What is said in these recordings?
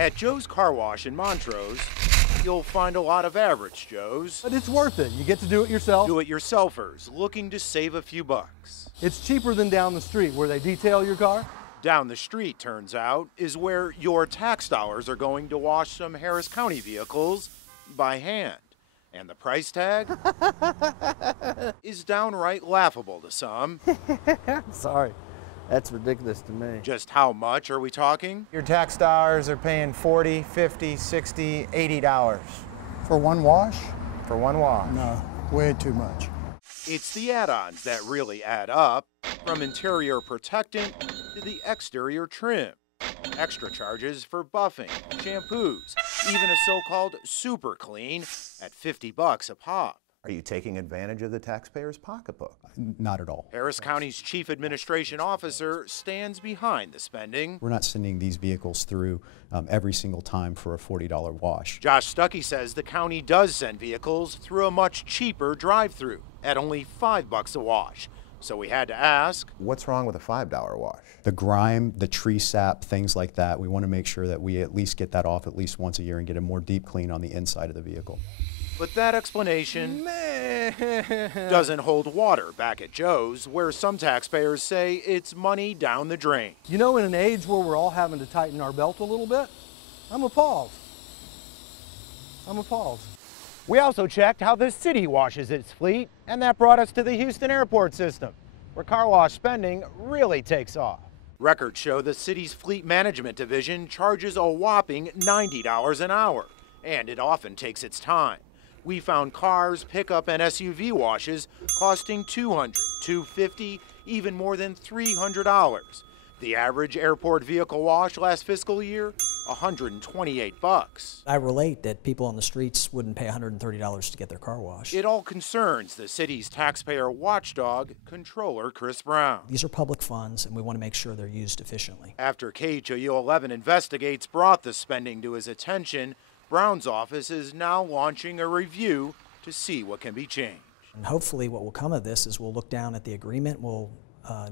At Joe's Car Wash in Montrose, you'll find a lot of average Joes. But it's worth it. You get to do it yourself. Do-it-yourselfers looking to save a few bucks. It's cheaper than down the street where they detail your car. Down the street, turns out, is where your tax dollars are going to wash some Harris County vehicles by hand. And the price tag is downright laughable to some. Sorry, that's ridiculous to me. Just how much are we talking? Your tax dollars are paying $40, $50, $60, $80 For one wash? for one wash. No, way too much. It's the add-ons that really add up, from interior protectant to the exterior trim. Extra charges for buffing, shampoos, even a so-called super clean at $50 a pop. Are you taking advantage of the taxpayer's pocketbook? Not at all. Harris County's chief administration officer stands behind the spending. We're not sending these vehicles through every single time for a $40 wash. Josh Stuckey says the county does send vehicles through a much cheaper drive-through at only $5 a wash. So we had to ask, What's wrong with a $5 wash? The grime, the tree sap, things like that, we want to make sure that we at least get that off at least once a year and get a more deep clean on the inside of the vehicle. but that explanation doesn't hold water back at Joe's, where some taxpayers say it's money down the drain. You know, in an age where we're all having to tighten our belt a little bit, I'm appalled. I'm appalled. We also checked how the city washes its fleet, and that brought us to the Houston airport system, where car wash spending really takes off. Records show the city's fleet management division charges a whopping $90 an hour, and it often takes its time. We found cars, pickup, and SUV washes costing $200, $250, even more than $300. The average airport vehicle wash last fiscal year, $128. I relate that people on the streets wouldn't pay $130 to get their car washed. It all concerns the city's taxpayer watchdog, Controller Chris Brown. These are public funds, and we want to make sure they're used efficiently. After KHOU 11 Investigates brought the spending to his attention, Brown's office is now launching a review to see what can be changed. And hopefully what will come of this is we'll look down at the agreement, we'll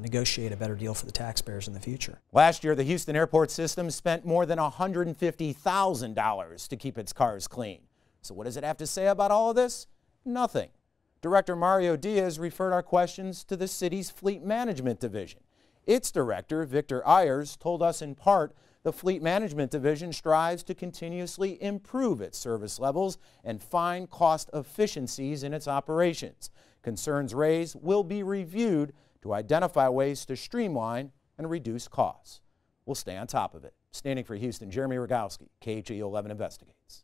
negotiate a better deal for the taxpayers in the future. Last year, the Houston airport system spent more than $150,000 to keep its cars clean. So what does it have to say about all of this? Nothing. Director Mario Diaz referred our questions to the city's fleet management division. Its director, Victor Ayers, told us in part the fleet management division strives to continuously improve its service levels and find cost efficiencies in its operations. Concerns raised will be reviewed to identify ways to streamline and reduce costs. We'll stay on top of it. Standing for Houston, Jeremy Rogowski, KHOU 11 Investigates.